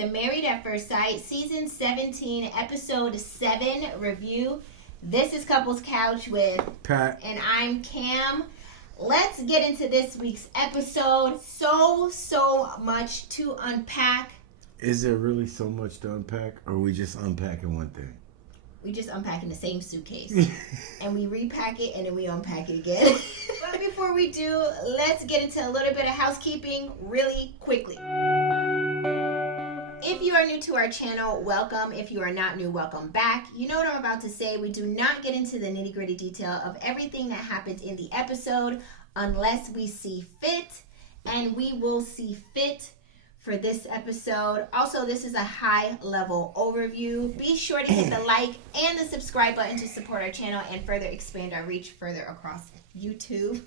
the Married at First Sight Season 17, Episode 7 review. This is Couples Couch with Pat. And I'm Cam. Let's get into this week's episode. So much to unpack. Is there really so much to unpack, or are we just unpacking one thing? We just unpacking the same suitcase. And we repack it and then we unpack it again. But before we do, let's get into a little bit of housekeeping really quickly. If you are new to our channel, welcome. If you are not new, welcome back. You know what I'm about to say. We do not get into the nitty-gritty detail of everything that happens in the episode unless we see fit. And we will see fit for this episode. Also, this is a high-level overview. Be sure to hit the like and the subscribe button to support our channel and further expand our reach further across YouTube.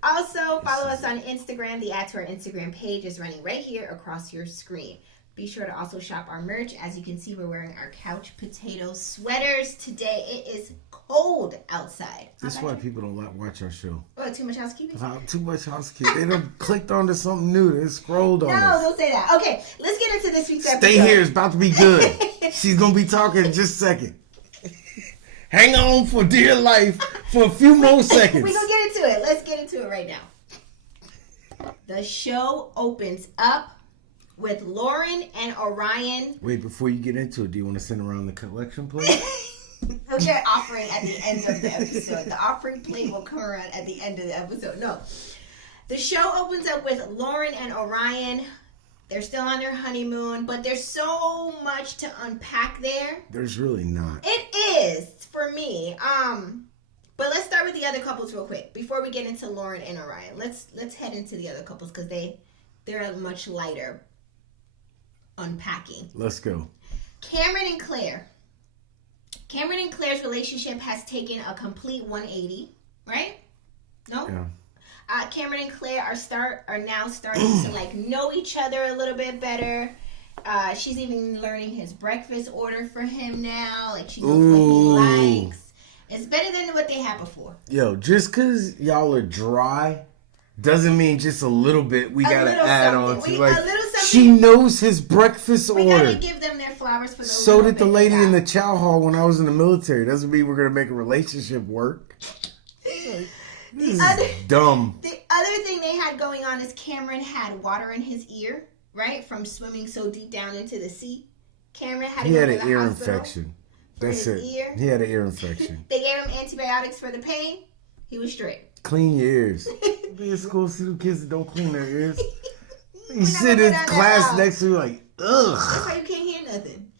Also, follow us on Instagram. The ad to our Instagram page is running right here across your screen. Be sure to also shop our merch. As you can see, we're wearing our couch potato sweaters today. It is cold outside. That's why people don't watch our show. Oh, too much housekeeping? Too much housekeeping. They done clicked onto something new. They scrolled on us. No, don't say that. Okay, let's get into this week's episode. Stay here. It's about to be good. She's going to be talking in just a second. Hang on for dear life for a few more seconds. We're going to get into it. Let's get into it right now. The show opens up with Lauren and Orion. Wait, before you get into it, do you want to send around the collection plate? We'll get offering at the end of the episode. The offering plate will come around at the end of the episode. No. The show opens up with Lauren and Orion. They're still on their honeymoon, but there's so much to unpack there. There's really not. It is for me. But let's start with the other couples real quick before we get into Lauren and Orion. Let's head into the other couples because they're much lighter unpacking. Let's go. Cameron and Claire. Cameron and Claire's relationship has taken a complete 180, right? No? Yeah. Cameron and Claire are now starting to know each other a little bit better. She's even learning his breakfast order for him now. She knows what he likes. It's better than what they had before. Yo, just because y'all are dry doesn't mean just a little bit we got to add on to. She knows his breakfast order. We got to give them their flowers for the So did the lady in the chow hall when I was in the military. Doesn't mean we're going to make a relationship work. This is dumb. The other thing they had going on is Cameron had water in his ear, right? From swimming so deep down into the sea. Cameron had to go to the hospital. He had an ear infection. That's it. He had an ear infection. They gave him antibiotics for the pain. He was straight. Clean your ears. Be in school, see them kids that don't clean their ears. You sit in class next to you like, ugh. That's why you can't hear nothing.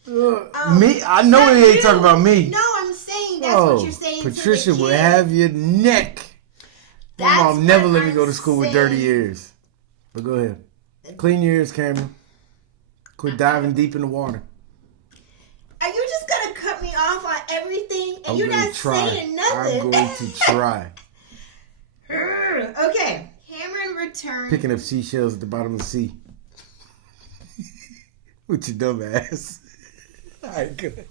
Me? I know he ain't talking about me. No, I'm saying that's what you're saying. Patricia will have your neck. My mom never let me go to school with dirty ears. But go ahead. Clean your ears, Cameron. Quit diving deep in the water. Are you just going to cut me off on everything? And you're not saying nothing. I'm going to try. Okay. Cameron returned. Picking up seashells at the bottom of the sea. With your dumb ass. All right, good.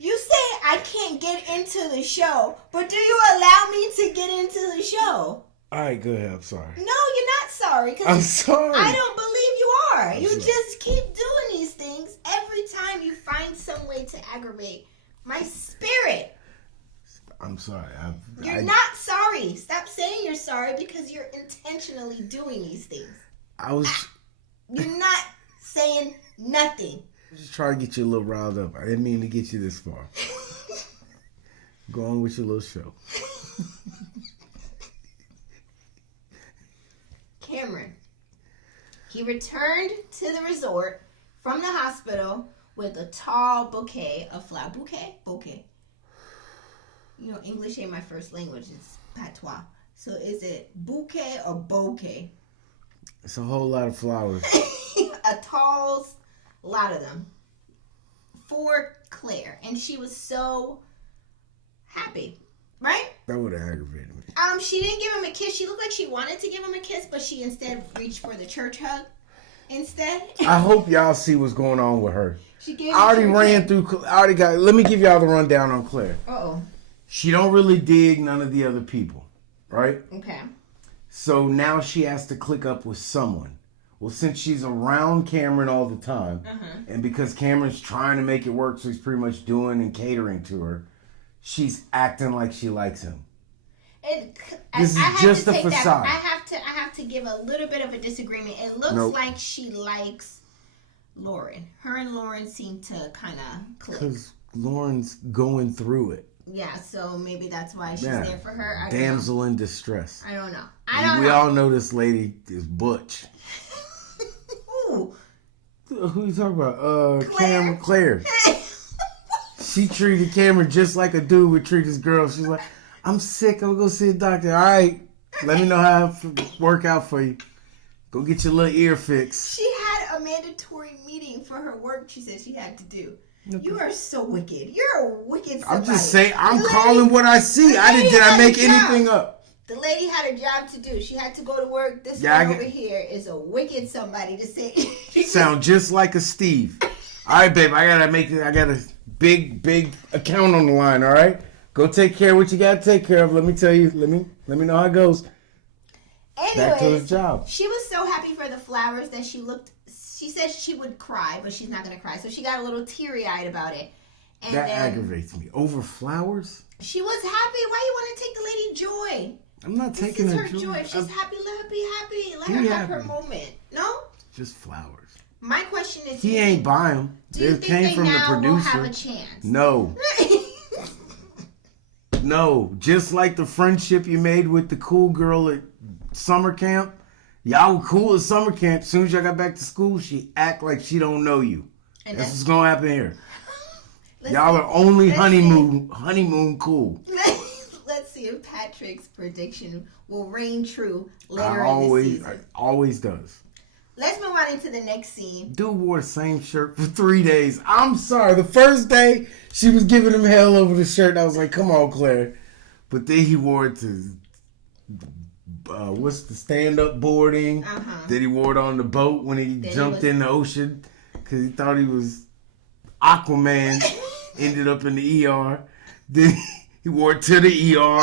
You say I can't get into the show, but do you allow me to get into the show? All right, go ahead. I'm sorry. No, you're not sorry. I'm sorry. I don't believe you are. You just keep doing these things every time you find some way to aggravate my spirit. I'm sorry. You're not sorry. Stop saying you're sorry because you're intentionally doing these things. You're not saying nothing. I'm just trying to get you a little riled up. I didn't mean to get you this far. Go on with your little show. Cameron. He returned to the resort from the hospital with a tall bouquet of flowers. Bouquet. You know, English ain't my first language. It's patois. So is it bouquet or bouquet? It's a whole lot of flowers. A tall lot of them. For Claire. And she was so happy. Right? That would have aggravated me. She didn't give him a kiss. She looked like she wanted to give him a kiss, but she instead reached for the church hug. Instead. I hope y'all see what's going on with her. She gave I already ran through. Let me give y'all the rundown on Claire. Uh-oh. She don't really dig none of the other people, right? Okay. So now she has to click up with someone. Well, since she's around Cameron all the time, and because Cameron's trying to make it work, so he's pretty much doing and catering to her, she's acting like she likes him. This is just a facade. I have to give a little bit of a disagreement. It looks like she likes Lauren. Her and Lauren seem to kind of click. Because Lauren's going through it. Yeah, so maybe that's why she's there for her. Damsel in distress. I don't know. We all know this lady is butch. Ooh. Who you talking about? Claire. She treated Cameron just like a dude would treat his girl. She's like, I'm sick. I'm going to go see a doctor. All right. Let me know how it work out for you. Go get your little ear fixed. She had a mandatory meeting for her work she said she had to do. Okay. You are so wicked. You're a wicked somebody. I'm just saying, I'm calling what I see. Did I make anything up? The lady had a job to do. She had to go to work. This one over here is a wicked somebody to say. Sound just like a Steve. All right, babe. I got a big account on the line, all right? Go take care of what you got to take care of. Let me tell you. Let me know how it goes. Anyways, back to the job. She was so happy for the flowers that she said she would cry, but she's not going to cry. So she got a little teary-eyed about it. And that aggravates me. Over flowers? She was happy. Why you want to take the lady joy? I'm not taking her joy. This is her joy. If she's happy, let her be happy. Let her have her moment. No? Just flowers. My question is... He ain't buy them. Do you think they now will have a chance? No. No. Just like the friendship you made with the cool girl at summer camp. Y'all were cool at summer camp. As soon as y'all got back to school, she act like she don't know you. And that's what's going to happen here. Y'all are only honeymoon cool. Let's see if Patrick's prediction will reign true later in the season. It always does. Let's move on into the next scene. Dude wore the same shirt for 3 days. I'm sorry. The first day, she was giving him hell over the shirt. I was like, come on, Claire. But then he wore it to... what's the stand-up boarding? Then he wore it on the boat when he jumped in the ocean because he thought he was Aquaman. Ended up in the ER. Then he wore it to the ER.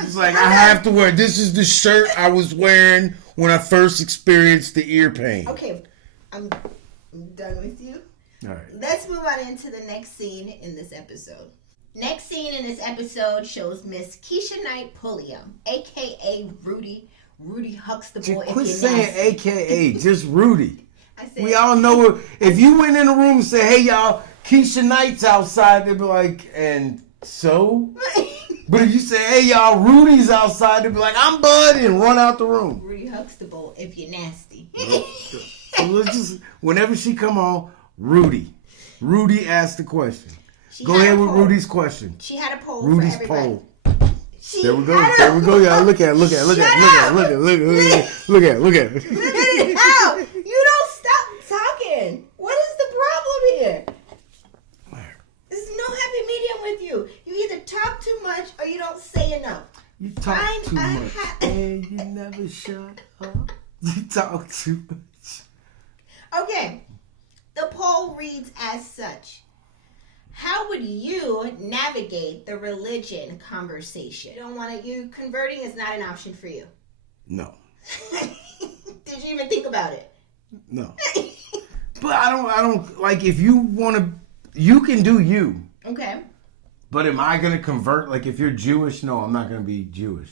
He's like, I have to wear it. This is the shirt I was wearing when I first experienced the ear pain. Okay, I'm done with you. All right. Let's move on into the next scene in this episode. Next scene in this episode shows Miss Keisha Knight Pulliam, a.k.a. Rudy. Rudy Huxtable. Quit saying a.k.a. Just Rudy. We all know it. If you went in the room and said, hey, y'all, Keisha Knight's outside, they'd be like, and so? But if you say, hey, y'all, Rudy's outside, they'd be like, I'm Bud, and run out the room. Rudy Huxtable, if you're nasty. So let's just, whenever she come on, Rudy. Rudy asked the question. Go ahead with Rudy's question. She had a poll Rudy's for everybody. poll. There we go, y'all. Look at it. Ow! You don't stop talking. What is the problem here? There's no happy medium with you. You either talk too much or you don't say enough. You talk too much and you never shut up. You talk too much. Okay. The poll reads as such. How would you navigate the religion conversation? You converting is not an option for you. No. Did you even think about it? No. But I don't like if you want to, you can do you. Okay. But am I going to convert? Like if you're Jewish, no, I'm not going to be Jewish.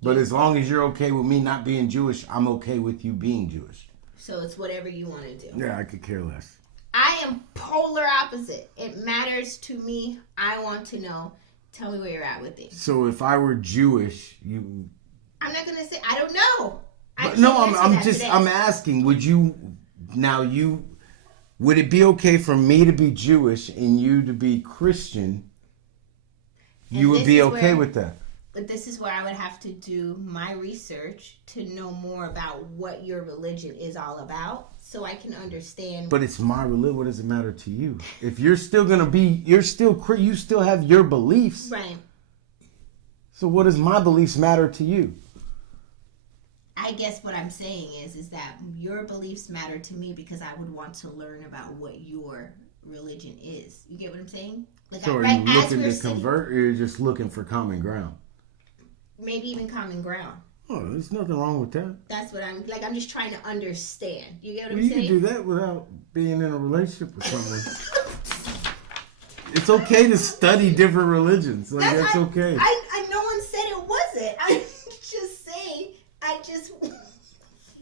But as long as you're okay with me not being Jewish, I'm okay with you being Jewish. So it's whatever you want to do. Yeah, I could care less. I am polar opposite. It matters to me. I want to know. Tell me where you're at with it. So if I were Jewish, I'm not gonna say. I don't know. I'm asking. Would it be okay for me to be Jewish and you to be Christian? You would be okay with that. But this is where I would have to do my research to know more about what your religion is all about, so I can understand. But it's my religion. What does it matter to you? If you're still gonna be, you still have your beliefs, right? So what does my beliefs matter to you? I guess what I'm saying is that your beliefs matter to me because I would want to learn about what your religion is. You get what I'm saying? Like, so are you looking to convert, or you're just looking for common ground? Maybe even common ground. Oh, there's nothing wrong with that. That's what I'm just trying to understand. You get what Well, I'm saying? You can do that without being in a relationship with someone. It's okay to study different religions. That's okay. I no one said it wasn't. I'm just saying. I just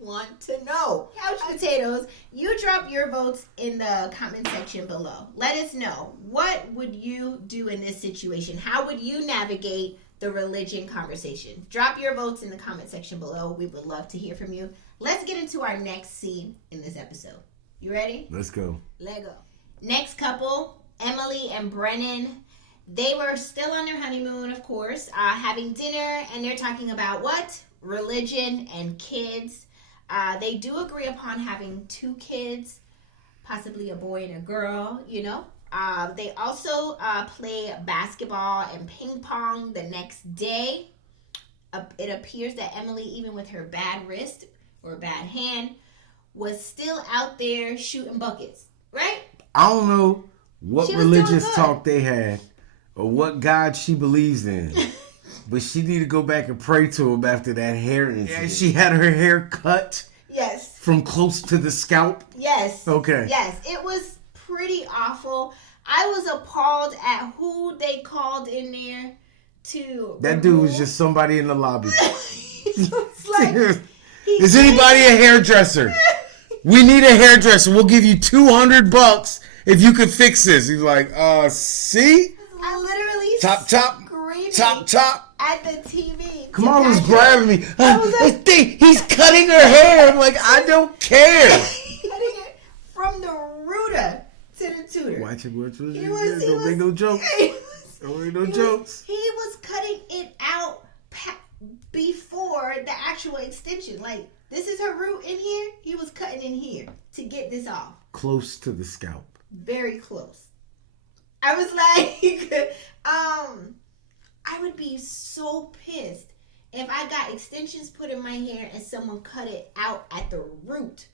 want to know. Couch Potatoes, you drop your votes in the comment section below. Let us know. What would you do in this situation? How would you navigate the religion conversation? Drop your votes in the comment section below. We would love to hear from you. Let's get into our next scene in this episode. You ready? Let's go. Let go. Next couple, Emily and Brennan. They were still on their honeymoon, of course, having dinner, and they're talking about what? Religion and kids. They do agree upon having 2 kids, possibly a boy and a girl, you know. They also play basketball and ping pong the next day. It appears that Emily, even with her bad wrist or bad hand, was still out there shooting buckets, right? I don't know what religious talk they had or what God she believes in. But she need to go back and pray to him after that hair incident. Yeah, she had her hair cut. Yes. From close to the scalp. Yes. Okay. Yes, it was pretty awful. I was appalled at who they called in there to. That dude was just somebody in the lobby. Like, is anybody a hairdresser? We need a hairdresser. We'll give you $200 if you could fix this. He's like, see? I literally Top. At the TV. Come on, was grabbing me. He's cutting her hair. I'm like, I don't care. Cutting it from the rooter to the tutor. Watch it. Don't make no jokes. Don't make no jokes. He was cutting it out before the actual extension. Like, this is her root in here. He was cutting in here to get this off. Close to the scalp. Very close. I was like, I would be so pissed if I got extensions put in my hair and someone cut it out at the root.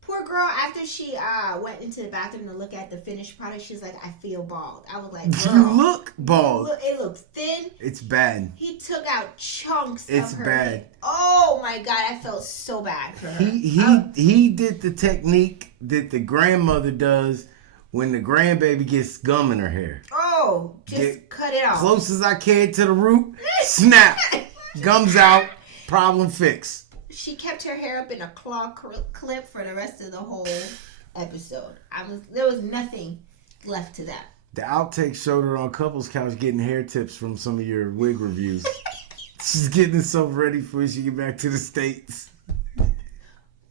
Poor girl, after she went into the bathroom to look at the finished product, she's like, I feel bald. I was like, girl. You look bald. It looks thin. It's bad. He took out chunks it's of her bad. hair. Oh my God, I felt so bad for her. He did the technique that the grandmother does when the grandbaby gets gum in her hair. Oh, just cut it off. Close as I can to the root, snap. Gums out, problem fixed. She kept her hair up in a claw clip for the rest of the whole episode. There was nothing left to that. The outtake showed her on Couples Couch getting hair tips from some of your wig reviews. She's getting herself ready for when she get back to the States.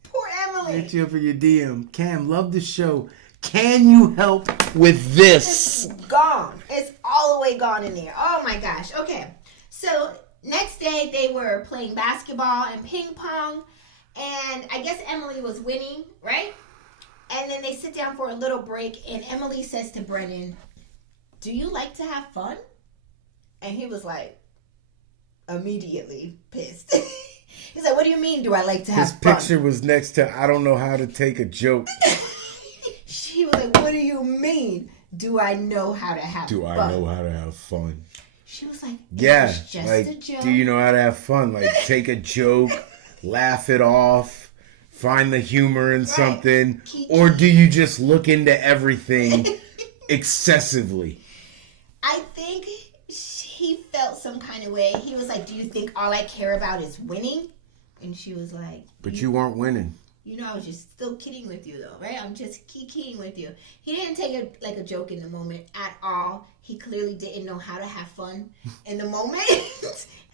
Poor Emily. Hit you up in your DM. Cam, love the show. Can you help with this? It's gone. It's all the way gone in there. Oh my gosh. Okay. So next day they were playing basketball and ping pong. And I guess Emily was winning, right? And then they sit down for a little break. And Emily says to Brennan, do you like to have fun? And he was like, immediately pissed. He's like, what do you mean, do I like to have fun? His picture was next to, I don't know how to take a joke. She was like, what do you mean? Do I know how to have fun? Do I know how to have fun? She was like, yeah, just like, a joke. do you know how to have fun? Like, take a joke, laugh it off, find the humor in something, or do you just look into everything excessively? I think he felt some kind of way. He was like, do you think all I care about is winning? And she was like, but you weren't winning. You know, I was just still kidding with you, though, right? I'm just kidding with you. He didn't take it like a joke in the moment at all. He clearly didn't know how to have fun in the moment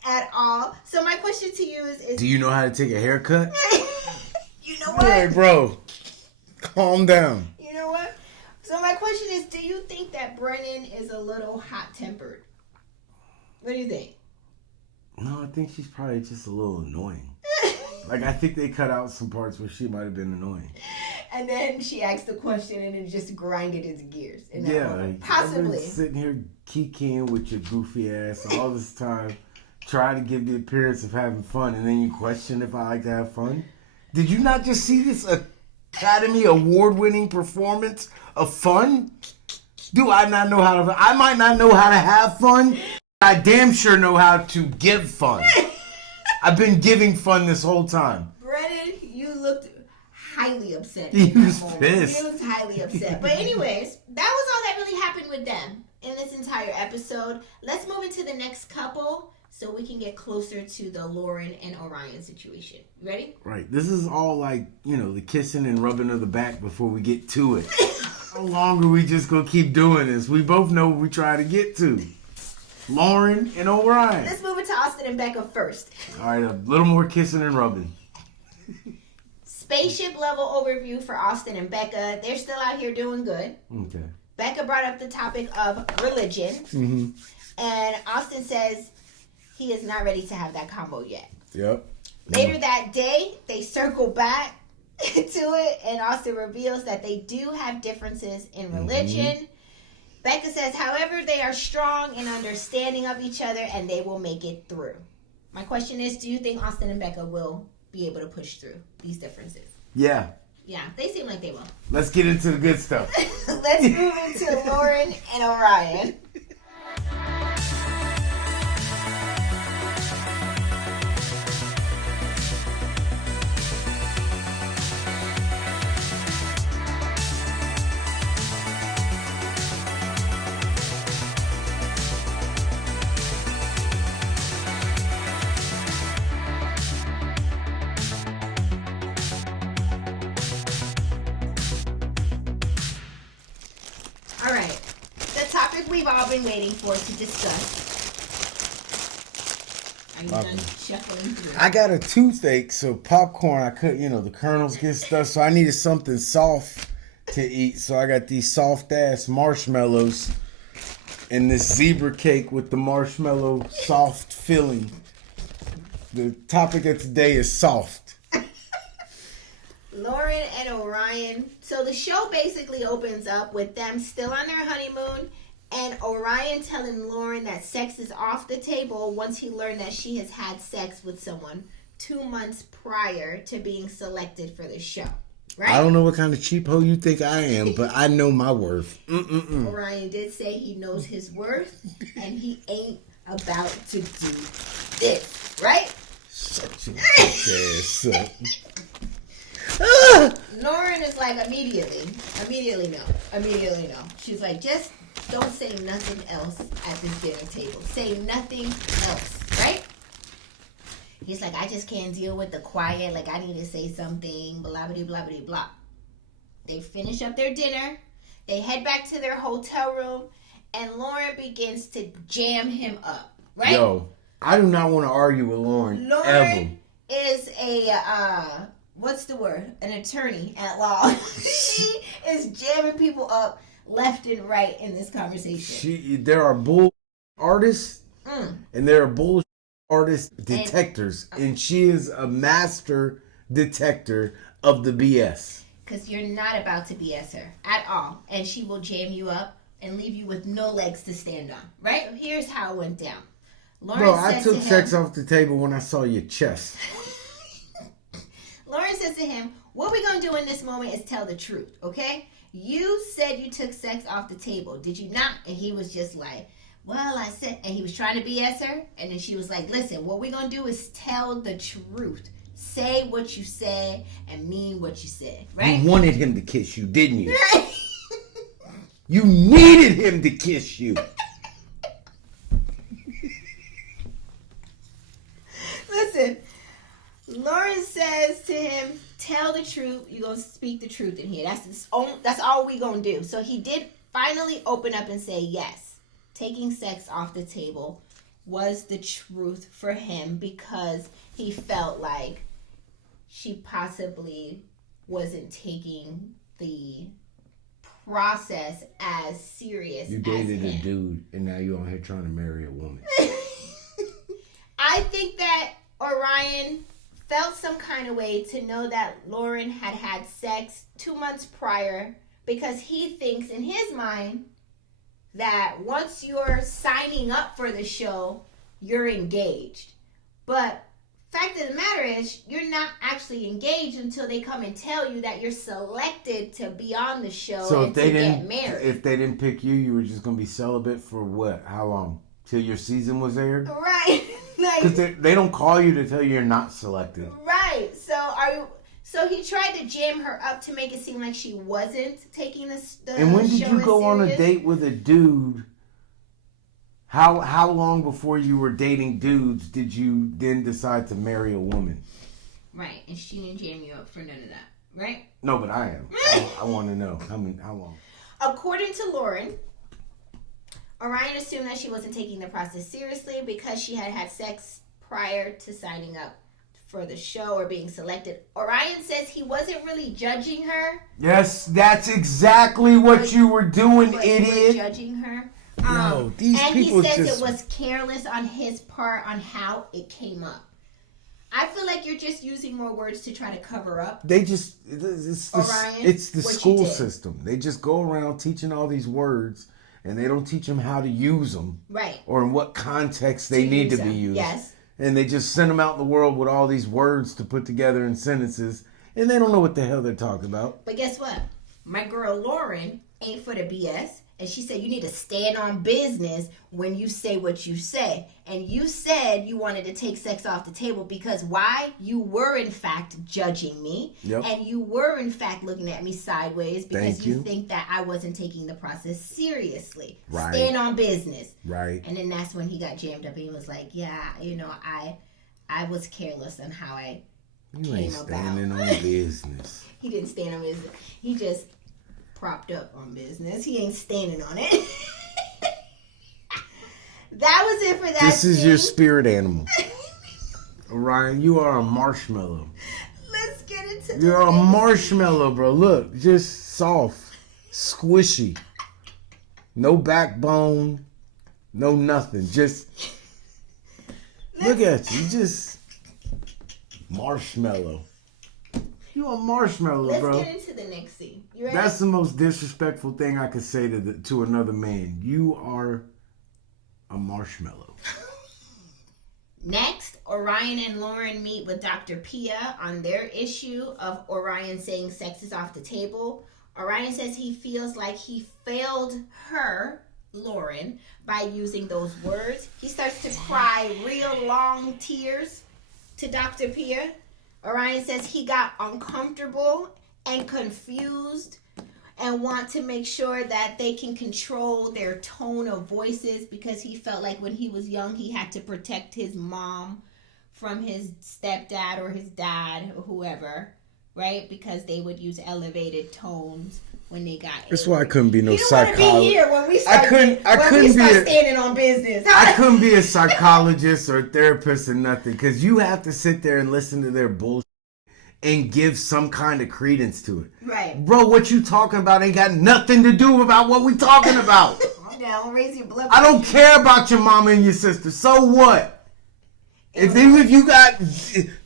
at all. So my question to you is do you know how to take a haircut? You know what? Hey, bro, calm down. You know what? So my question is, do you think that Brennan is a little hot-tempered? What do you think? No, I think she's probably just a little annoying. Like, I think they cut out some parts where she might have been annoying. And then she asked the question and it just grinded his gears. Like, possibly. I've been sitting here kikiing with your goofy ass all this time, trying to give the appearance of having fun, and then you question if I like to have fun? Did you not just see this Academy Award-winning performance of fun? Do I not know how to... I might not know how to have fun. I damn sure know how to give fun. I've been giving fun this whole time. Brennan, you looked highly upset. He was pissed. He was highly upset. But anyways, that was all that really happened with them in this entire episode. Let's move into the next couple so we can get closer to the Lauren and Orion situation. You ready? Right. This is all like, the kissing and rubbing of the back before we get to it. How long are we just going to keep doing this? We both know what we try to get to. Lauren and Orion. Let's move into Austin and Becca first. All right, a little more kissing and rubbing. Spaceship level overview for Austin and Becca. They're still out here doing good. Okay. Becca brought up the topic of religion. Mm-hmm. And Austin says he is not ready to have that combo yet. Yep. Later that day, they circle back to it, and Austin reveals that they do have differences in religion. Mm-hmm. Becca says, however, they are strong and understanding of each other, and they will make it through. My question is, do you think Austin and Becca will be able to push through these differences? Yeah. Yeah, they seem like they will. Let's get into the good stuff. Let's move into Lauren and Orion. We've all been waiting for to discuss. Are you done shuffling through? I got a toothache, so popcorn, I couldn't, the kernels get stuck, so I needed something soft to eat. So I got these soft-ass marshmallows and this zebra cake with the marshmallow soft filling. The topic of today is soft. Lauren and Orion. So the show basically opens up with them still on their honeymoon. And Orion telling Lauren that sex is off the table once he learned that she has had sex with someone 2 months prior to being selected for the show. Right? I don't know what kind of cheap hoe you think I am, but I know my worth. Orion did say he knows his worth, and he ain't about to do this. Right? Such a bitch ass. Lauren is like, immediately no. She's like, just don't say nothing else at this dinner table. Say nothing else, right? He's like, I just can't deal with the quiet. Like, I need to say something, blah, blah, blah, blah, blah. They finish up their dinner. They head back to their hotel room, and Lauren begins to jam him up, right? Yo, I do not want to argue with Lauren ever. Is a, what's the word? An attorney at law. She is jamming people up left and right in this conversation. There are bull artists and there are bull artist detectors, and she is a master detector of the BS. Because you're not about to BS her at all, and she will jam you up and leave you with no legs to stand on. Right? So here's how it went down. Bro, I took sex off the table when I saw your chest. Lauren says to him, what we're going to do in this moment is tell the truth, okay? You said you took sex off the table. Did you not? And he was just like, well, I said, and he was trying to BS her. And then she was like, listen, what we're going to do is tell the truth. Say what you said and mean what you said, right? You wanted him to kiss you, didn't you? You needed him to kiss you. Listen, Lauren says to him, tell the truth. You're going to speak the truth in here. That's all we going to do. So he did finally open up and say yes. Taking sex off the table was the truth for him because he felt like she possibly wasn't taking the process as serious as him. You dated a dude and now you're on here trying to marry a woman. I think that Orion felt some kind of way to know that Lauren had had sex 2 months prior because he thinks in his mind that once you're signing up for the show, you're engaged. But fact of the matter is, you're not actually engaged until they come and tell you that you're selected to be on the show so and to get married. If they didn't pick you, you were just going to be celibate for what? How long? Till your season was aired? Right. Like, Because they don't call you to tell you you're not selected. Right. So he tried to jam her up to make it seem like she wasn't taking the And when did show you go serious. on a date with a dude? How long before you were dating dudes did you then decide to marry a woman? Right, and she didn't jam you up for none of that, right? No, but I am. I want to know. How long? According to Lauren, Orion assumed that she wasn't taking the process seriously because she had had sex prior to signing up for the show or being selected. Orion says he wasn't really judging her. Yes, that's exactly what you were doing, idiot. Judging her. No, these and people he says just... it was careless on his part on how it came up. I feel like you're just using more words to try to cover up. They just... It's the school system. They just go around teaching all these words, and they don't teach them how to use them. Right. Or in what context they need to be used. Yes. And they just send them out in the world with all these words to put together in sentences, and they don't know what the hell they're talking about. But guess what? My girl Lauren ain't for the BS. And she said, you need to stand on business when you say what you say. And you said you wanted to take sex off the table because why? You were, in fact, judging me. Yep. And you were, in fact, looking at me sideways because you think that I wasn't taking the process seriously. Right. Stand on business. Right. And then that's when he got jammed up. And he was like, yeah, I was careless on how I You ain't standing on business. He didn't stand on business. He just... propped up on business. He ain't standing on it. That was it for that. This is your spirit animal. Orion, you are a marshmallow. Let's get into You're a marshmallow, bro. Look, just soft, squishy. No backbone, no nothing. Just look at you. Just marshmallow. You a marshmallow, bro. Let's get into the next scene. You ready? That's the most disrespectful thing I could say to another man. You are a marshmallow. Next, Orion and Lauren meet with Dr. Pia on their issue of Orion saying sex is off the table. Orion says he feels like he failed her, Lauren, by using those words. He starts to cry real long tears to Dr. Pia. Orion says he got uncomfortable and confused and want to make sure that they can control their tone of voices because he felt like when he was young he had to protect his mom from his stepdad or his dad or whoever, right? Because they would use elevated tones when they got. That's why I couldn't be no psychologist. You don't want to be here when we start standing on business. I couldn't be a psychologist or a therapist or nothing because you have to sit there and listen to their bullshit and give some kind of credence to it. Right. Bro, what you talking about ain't got nothing to do about what we talking about. Don't raise your blood. I don't care about your mama and your sister. So what? If you got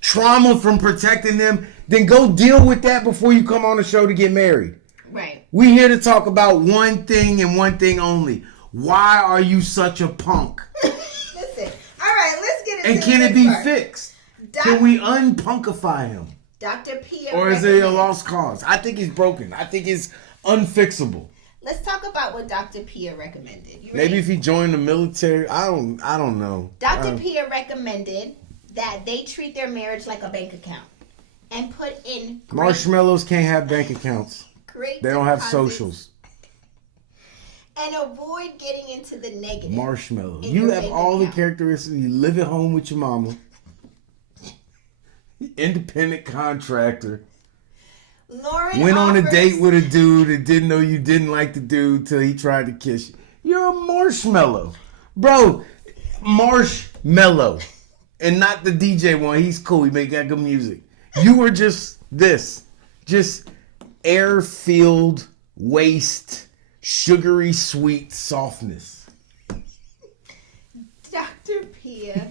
trauma from protecting them, then go deal with that before you come on the show to get married. Right. We here to talk about one thing and one thing only. Why are you such a punk? Listen. All right, let's get into And can it be fixed? Can we unpunkify him? Dr. Pia. Or is it a lost cause? I think he's broken. I think it's unfixable. Let's talk about what Dr. Pia recommended. Maybe if he joined the military, I don't know. Dr. Pia recommended that they treat their marriage like a bank account and put in marshmallows can't have bank accounts. They don't have socials. And avoid getting into the negative. Marshmallow. You have all the characteristics. You live at home with your mama. Independent contractor. Lauren went on a date with a dude and didn't know you didn't like the dude till he tried to kiss you. You're a marshmallow. Bro, marshmallow. And not the DJ one. He's cool. He make that good music. You were just this. Just air-filled waste, sugary sweet softness. Dr. Pia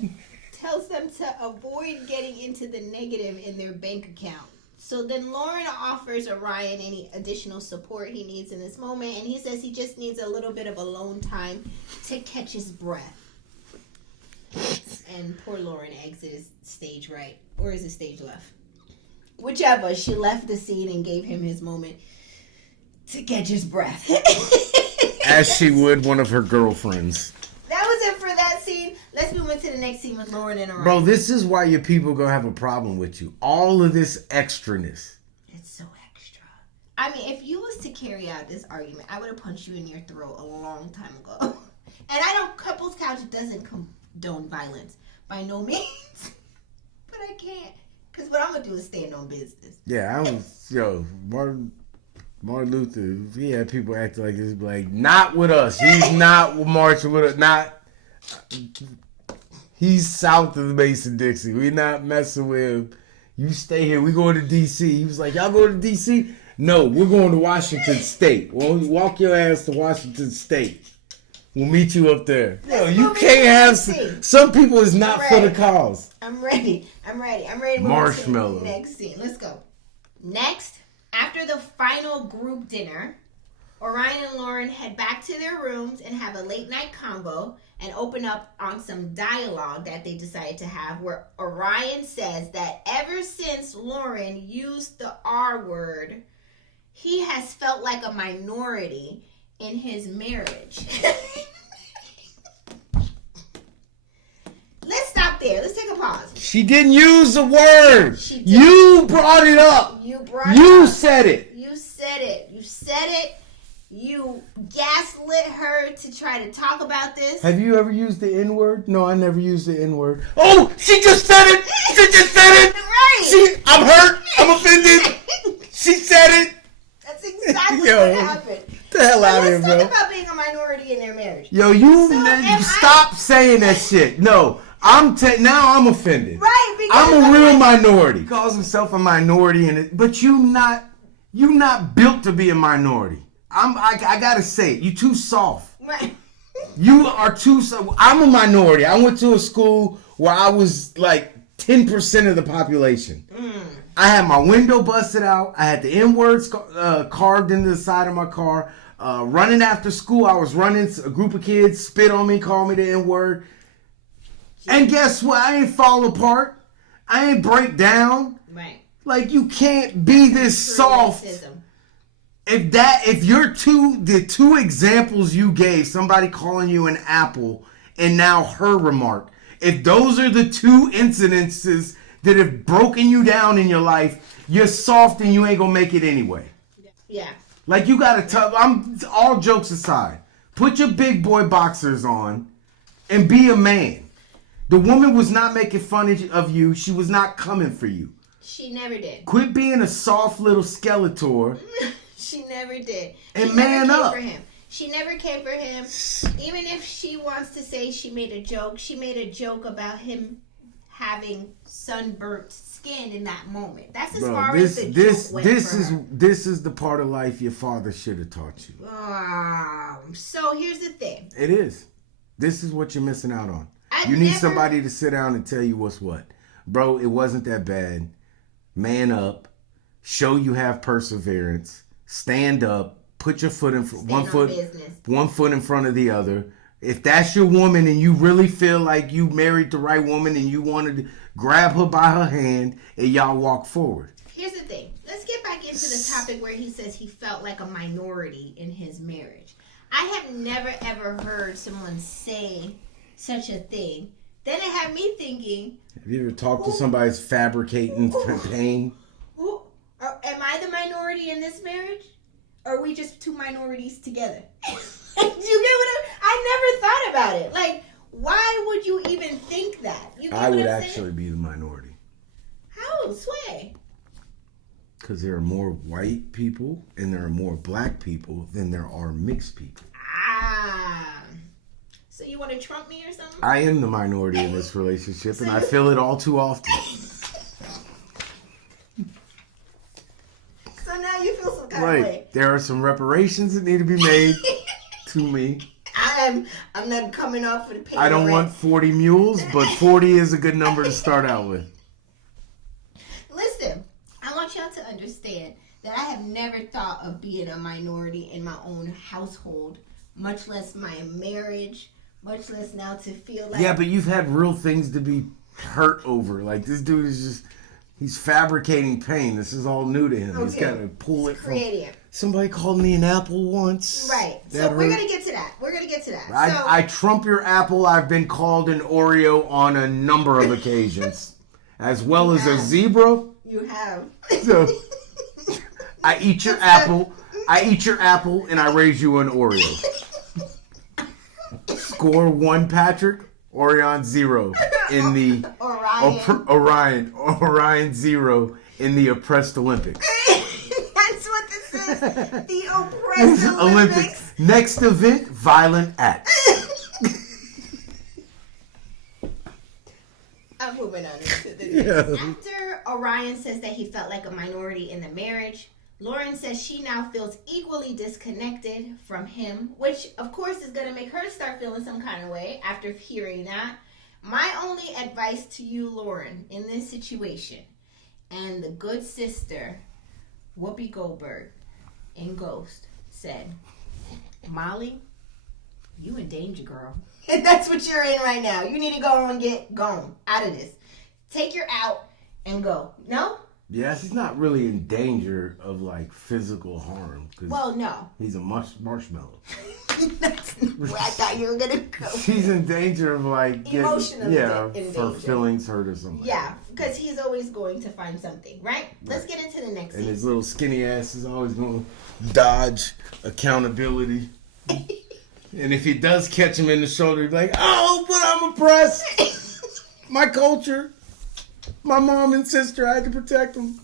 tells them to avoid getting into the negative in their bank account. So then Lauren offers Orion any additional support he needs in this moment, and he says he just needs a little bit of alone time to catch his breath. And poor Lauren exited stage right. Or is it stage left? Whichever. She left the scene and gave him his moment to catch his breath. As she would one of her girlfriends. That was it for that scene. Let's move went to the next scene with Lauren and Orion. Bro, this is why your people gonna have a problem with you. All of this extraness. It's so extra. I mean, if you was to carry out this argument, I would have punched you in your throat a long time ago. And I know Couples Couch doesn't condone violence by no means, but I can't, because what I'm gonna do is stand on business. Yeah, Martin Luther, he had people act like this, like, not with us. He's not marching with us. Not. He's south of the Mason-Dixie. We're not messing with him. You stay here. We going to D.C. He was like, y'all go to D.C.? No, we're going to Washington State. Well, walk your ass to Washington State. We'll meet you up there. No, you can't have... Some people is not for the cause. I'm ready. I'm ready to Marshmallow. To the next scene. Let's go. Next, after the final group dinner, Orion and Lauren head back to their rooms and have a late night convo and open up on some dialogue that they decided to have, where Orion says that ever since Lauren used the R word, he has felt like a minority in his marriage. Let's stop there. Let's take a pause. She didn't use the word. You brought it up. You said it. You said it. You gaslit her to try to talk about this. Have you ever used the N-word? No, I never used the N-word. Oh, she just said it. Right. I'm hurt. I'm offended. She said it. That's exactly what happened. Get the hell out of here, bro. Let's talk about being a minority in their marriage. Yo, you stop saying that shit. No, now I'm offended. Right, because I'm a real minority. He calls himself a minority in it, but you not built to be a minority. I gotta say it. You too soft. Right. You are too soft. I'm a minority. I went to a school where I was like 10% of the population. I had my window busted out. I had the N-words carved into the side of my car. Running after school, I was running. A group of kids spit on me, called me the N-word. And guess what? I ain't fall apart. I ain't break down. Right. Like, you can't be this soft. Racism. If the two examples you gave, somebody calling you an apple and now her remark, if those are the two incidences that have broken you down in your life, you're soft and you ain't gonna make it anyway. Yeah. Like, you gotta I'm all jokes aside, put your big boy boxers on and be a man. The woman was not making fun of you. She was not coming for you. She never did. Quit being a soft little Skeletor. She never did. And man up. For him. She never came for him. Even if she wants to say she made a joke about him having sunburnt skin in that moment. That's as far as the joke went for her. This is the part of life your father should have taught you. So here's the thing. It is. This is what you're missing out on. You need somebody to sit down and tell you what's what. Bro, it wasn't that bad. Man up. Show you have perseverance. Stand up. Put your foot in one foot in front of the other. If that's your woman and you really feel like you married the right woman and you wanted to grab her by her hand and y'all walk forward. Here's the thing. Let's get back into the topic where he says he felt like a minority in his marriage. I have never ever heard someone say such a thing. Then it had me thinking. Have you ever talked to somebody who's fabricating pain? Am I the minority in this marriage? Or are we just two minorities together? You get what I never thought about it. Like, why would you even think that? I would actually be the minority. How? Sway. Because there are more white people and there are more black people than there are mixed people. So you want to trump me or something? I am the minority in this relationship and I feel it all too often. So now you feel some kind of way. There are some reparations that need to be made to me. I'm not coming off for the paper. I don't want 40 mules, but 40 is a good number to start out with. Listen, I want y'all to understand that I have never thought of being a minority in my own household, much less my marriage, much less now to feel like... Yeah, but you've had real things to be hurt over. Like, this dude is just He's fabricating pain. This is all new to him. Okay. He's got to pull it from... Somebody called me an apple once. Right. So we're going to get to that. I trump your apple. I've been called an Oreo on a number of occasions. As well as a zebra. You have. So, I eat your apple. And I raise you an Oreo. Score 1, Patrick. Orion 0 in the Orion 0 in the oppressed Olympics. That's what this is. The oppressed Olympics. Next event, violent act. I'm moving on into the next. After Orion says that he felt like a minority in the marriage, Lauren says she now feels equally disconnected from him, which of course is going to make her start feeling some kind of way after hearing that. My only advice to you, Lauren, in this situation, and the good sister, Whoopi Goldberg, in Ghost, said, Molly, you in danger, girl. And that's what you're in right now. You need to go and get gone out of this. Take your out and go. No? Yeah, he's not really in danger of like physical harm. Well, no. He's a marshmallow. That's where I thought you were gonna go. He's in danger of like getting, emotionally in for danger. feelings hurt or something. Yeah, because he's always going to find something, right? Let's get into the next. And scene. his little skinny ass is always going to dodge accountability. And if he does catch him in the shoulder, he's like, "Oh, but I'm oppressed. My culture." My mom and sister, I had to protect them.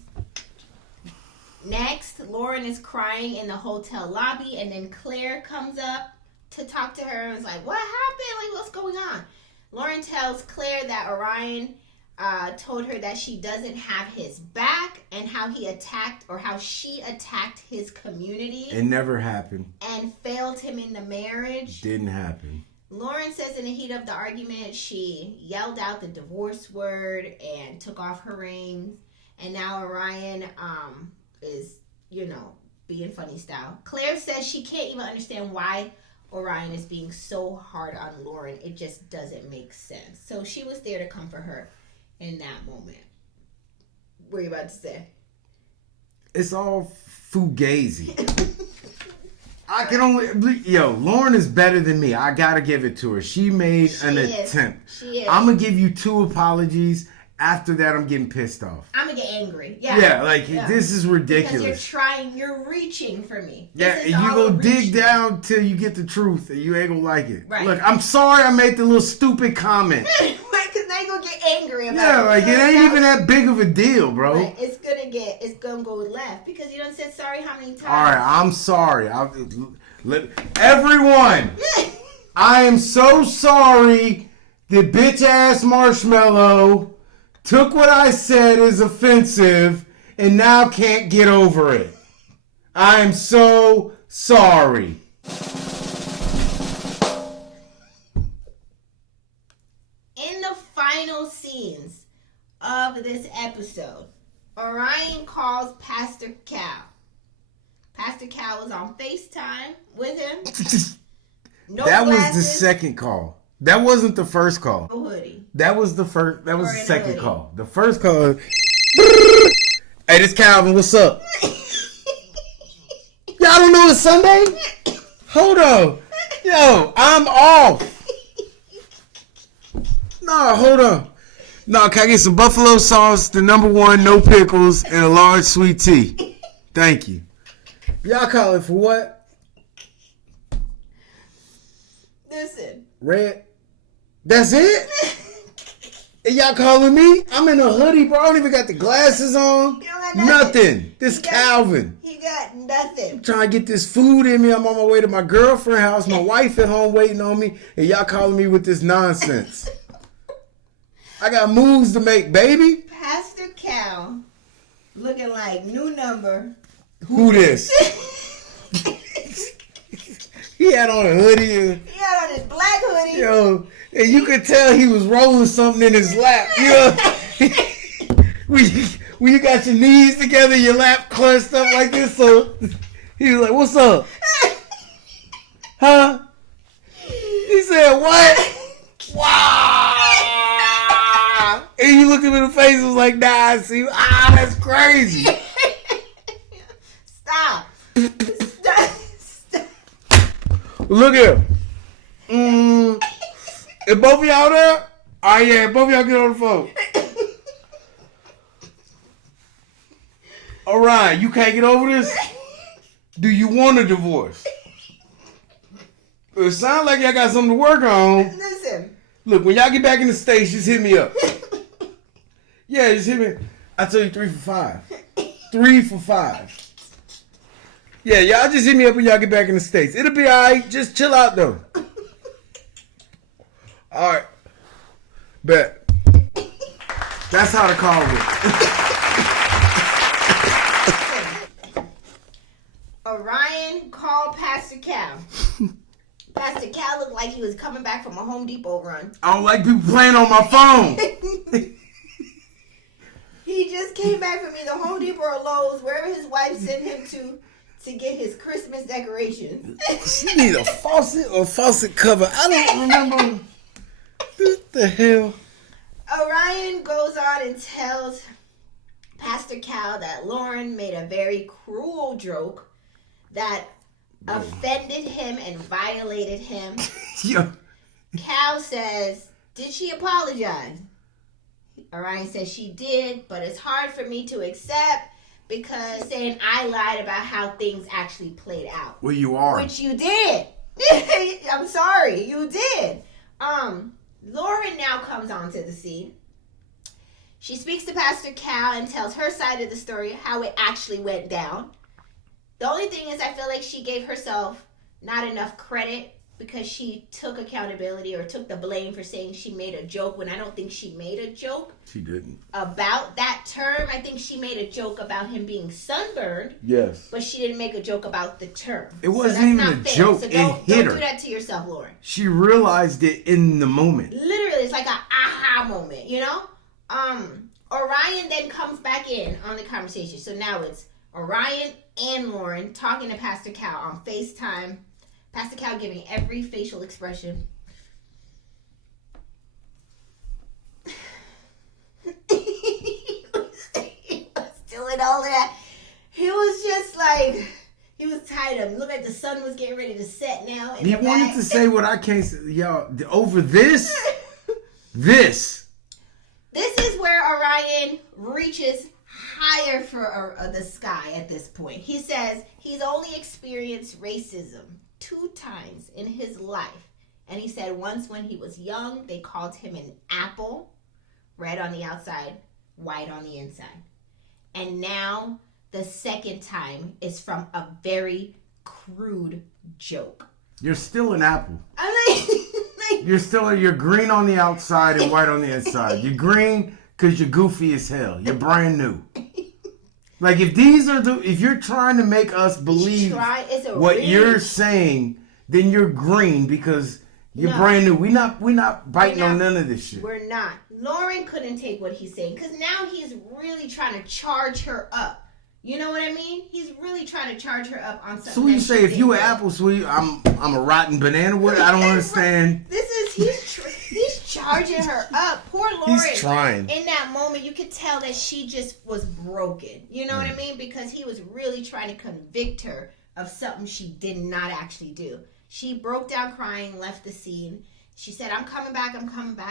Next, Lauren is crying in the hotel lobby, and then Claire comes up to talk to her and is like, what happened? Like, what's going on? Lauren tells Claire that Orion told her that she doesn't have his back and how she attacked his community. It never happened. And failed him in the marriage. Didn't happen. Lauren says in the heat of the argument, she yelled out the divorce word and took off her rings. And now Orion is, being funny style. Claire says she can't even understand why Orion is being so hard on Lauren. It just doesn't make sense. So she was there to comfort her in that moment. What are you about to say? It's all fugazi. I can Lauren is better than me. I gotta give it to her. She made an attempt. She is. I'm gonna give you 2 apologies. After that, I'm getting pissed off. I'm gonna get angry. Yeah. This is ridiculous. Because you're reaching for me. And you go dig down till you get the truth, and you ain't gonna like it. Right. Look, I'm sorry I made the little stupid comment. Right, because now you're gonna get angry about it. Yeah, it ain't even that big of a deal, bro. Right. It's gonna go left because you done said sorry how many times? All right, I'm sorry. Everyone, I am so sorry. The bitch ass marshmallow took what I said as offensive and now can't get over it. I am so sorry. In the final scenes of this episode, Orion calls Pastor Cal. Pastor Cal was on FaceTime with him. That was the second call. That wasn't the first call. No hoodie. That was the first. That was the second call. The first call. Hey, this Calvin. What's up? Y'all don't know it's Sunday? Hold on. Yo, I'm off. No, hold on. No, can I get some buffalo sauce, the #1, no pickles, and a large sweet tea? Thank you. Y'all call it for what? Listen. Red. That's it? And y'all calling me? I'm in a hoodie, bro. I don't even got the glasses on. You don't got nothing. This Calvin. He got nothing. I'm trying to get this food in me. I'm on my way to my girlfriend's house. My wife at home waiting on me. And y'all calling me with this nonsense. I got moves to make, baby. Pastor Cal looking like new number. Who this? He had on a hoodie. He had on his black hoodie. Yo, and you could tell he was rolling something in his lap. You know? when you got your knees together, your lap clenched up like this. So he was like, "What's up?" Huh? He said, "What?" Wow. And you looked him in the face and was like, nah, I see. That's crazy. Stop. Look at him. If both of y'all there? Oh, yeah, both of y'all get on the phone. All right, you can't get over this? Do you want a divorce? It sounds like y'all got something to work on. Listen. Look, when y'all get back in the States, just hit me up. Yeah, just hit me. I tell you 3 for 5. 3 for 5. Yeah, y'all just hit me up when y'all get back in the States. It'll be alright. Just chill out, though. Alright. Bet. That's how the call went. Orion called Pastor Cal. Pastor Cal looked like he was coming back from a Home Depot run. I don't like people playing on my phone. He just came back from either Home Depot or Lowe's, wherever his wife sent him to get his Christmas decorations. She need a faucet cover. I don't remember. What the hell? Orion goes on and tells Pastor Cal that Lauren made a very cruel joke that offended him and violated him. Yeah. Cal says, did she apologize? Orion says she did, but it's hard for me to accept because saying I lied about how things actually played out. Well, you are. Which you did. I'm sorry, you did. Lauren now comes onto the scene. She speaks to Pastor Cal and tells her side of the story, how it actually went down. The only thing is I feel like she gave herself not enough credit because she took accountability or took the blame for saying she made a joke when I don't think she made a joke. She didn't. About that term. I think she made a joke about him being sunburned. Yes. But she didn't make a joke about the term. It wasn't even a joke. So don't do that to yourself, Lauren. She realized it in the moment. Literally, it's like an aha moment, you know? Orion then comes back in on the conversation. So now it's Orion and Lauren talking to Pastor Cal on FaceTime. Pastor Cal giving every facial expression. He was doing all that. He was just like, he was tired of him. Looked like the sun was getting ready to set now. He wanted to say what I can't say. Y'all, over this, This is where Orion reaches higher for the sky at this point. He says he's only experienced racism 2 times in his life. And he said once when he was young, they called him an apple, red on the outside, white on the inside. And now the second time is from a very crude joke. You're still an apple. I'm like you're green on the outside and white on the inside. You're green because you're goofy as hell. You're brand new. Like if you're trying to make us believe what you're saying, then you're green because you're brand new. We're not biting on none of this shit. We're not. Lauren couldn't take what he's saying because now he's really trying to charge her up. You know what I mean? He's really trying to charge her up on something. So when you say if you an apple sweet, I'm a rotten banana. What? I don't understand. He's charging her up. Poor Lauren. He's trying. In that moment, you could tell that she just was broken. You know what I mean? Because he was really trying to convict her of something she did not actually do. She broke down crying, left the scene. She said, I'm coming back.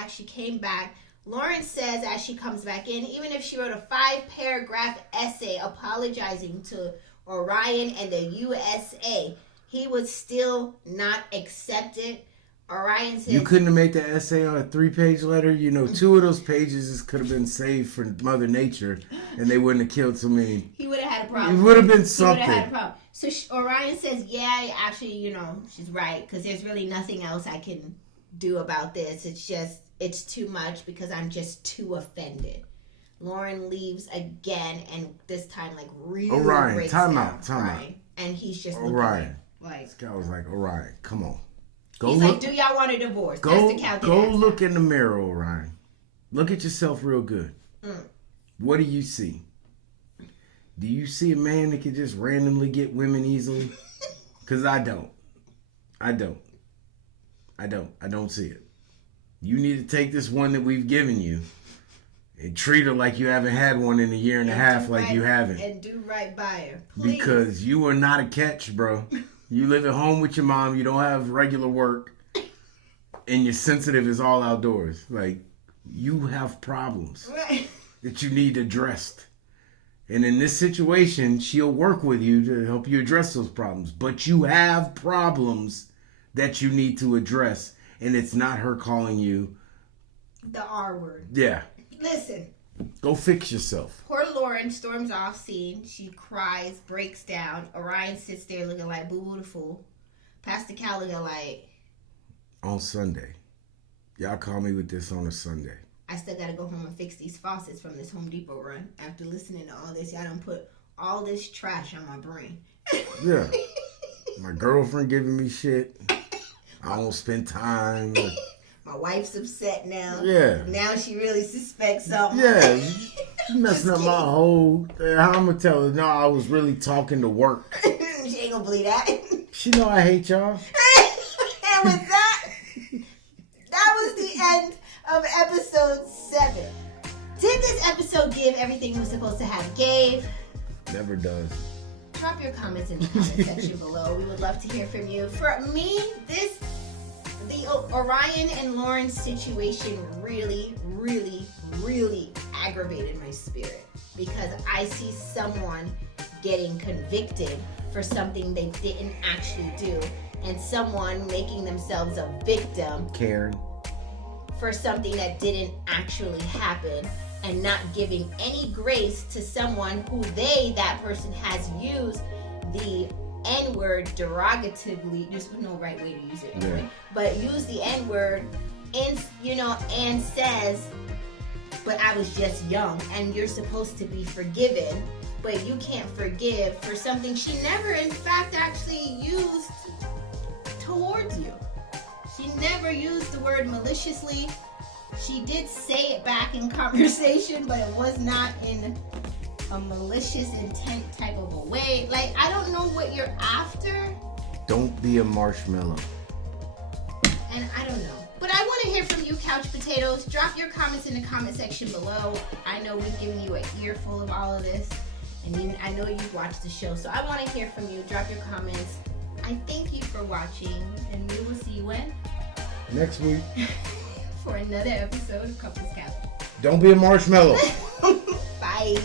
She came back. Lauren says as she comes back in, even if she wrote a 5-paragraph essay apologizing to Orion and the USA, he would still not accept it. Orion says... You couldn't have made that essay on a 3-page letter? 2 of those pages could have been saved for Mother Nature, and they wouldn't have killed so many. He would have had a problem. It would have been something. He would have had a problem. So Orion says, yeah, actually, she's right, because there's really nothing else I can do about this. It's too much because I'm just too offended. Lauren leaves again, and this time, really Orion, time out. And he's just Orion. Like this guy was like, Orion, come on. He's like, do y'all want a divorce? That's the count. Go look in the mirror, Orion. Look at yourself real good. What do you see? Do you see a man that can just randomly get women easily? Because I don't. I don't see it. You need to take this one that we've given you And treat her like you haven't had one in a year and a half, like you haven't. And do right by her. Please. Because you are not a catch, bro. You live at home with your mom. You don't have regular work. And you're sensitive as all outdoors. Like, you have problems that you need addressed. And in this situation, she'll work with you to help you address those problems. But you have problems that you need to address. And it's not her calling you the R word. Yeah. Listen. Go fix yourself. Poor Lauren storms off scene. She cries, breaks down. Orion sits there looking like Boo Boo the Fool. Pastor Cal looking like... On Sunday. Y'all call me with this on a Sunday. I still gotta go home and fix these faucets from this Home Depot run. After listening to all this, y'all done put all this trash on my brain. Yeah. My girlfriend giving me shit. I don't spend time. My wife's upset now. Yeah. Now she really suspects something. Yeah. You messing up my whole... How I'm going to tell her, no, I was really talking to work. She ain't gonna believe that. She know I hate y'all. And with that, that was the end of episode 7. Did this episode give everything it was supposed to have gave? Never does. Drop your comments in the comment section below. We would love to hear from you. For me, the Orion and Lauren situation really, really, really aggravated my spirit because I see someone getting convicted for something they didn't actually do and someone making themselves a victim Karen. for something that didn't actually happen and not giving any grace to someone who that person has used the N-word derogatively. There's no right way to use it anyway. Yeah. But use the N-word and says, but I was just young and you're supposed to be forgiven, but you can't forgive for something she never in fact actually used towards you. She never used the word maliciously. She did say it back in conversation, but it was not in a malicious intent type of a way. Like, I don't know what you're after. Don't be a marshmallow. And I don't know. But I want to hear from you, Couch Potatoes. Drop your comments in the comment section below. I know we've given you an earful of all of this. And I know you've watched the show. So I want to hear from you. Drop your comments. I thank you for watching. And we will see you when? Next week. For another episode of Couples Couch. Don't be a marshmallow. Bye.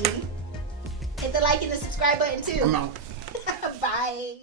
Hit the like and the subscribe button too. I'm out. Bye.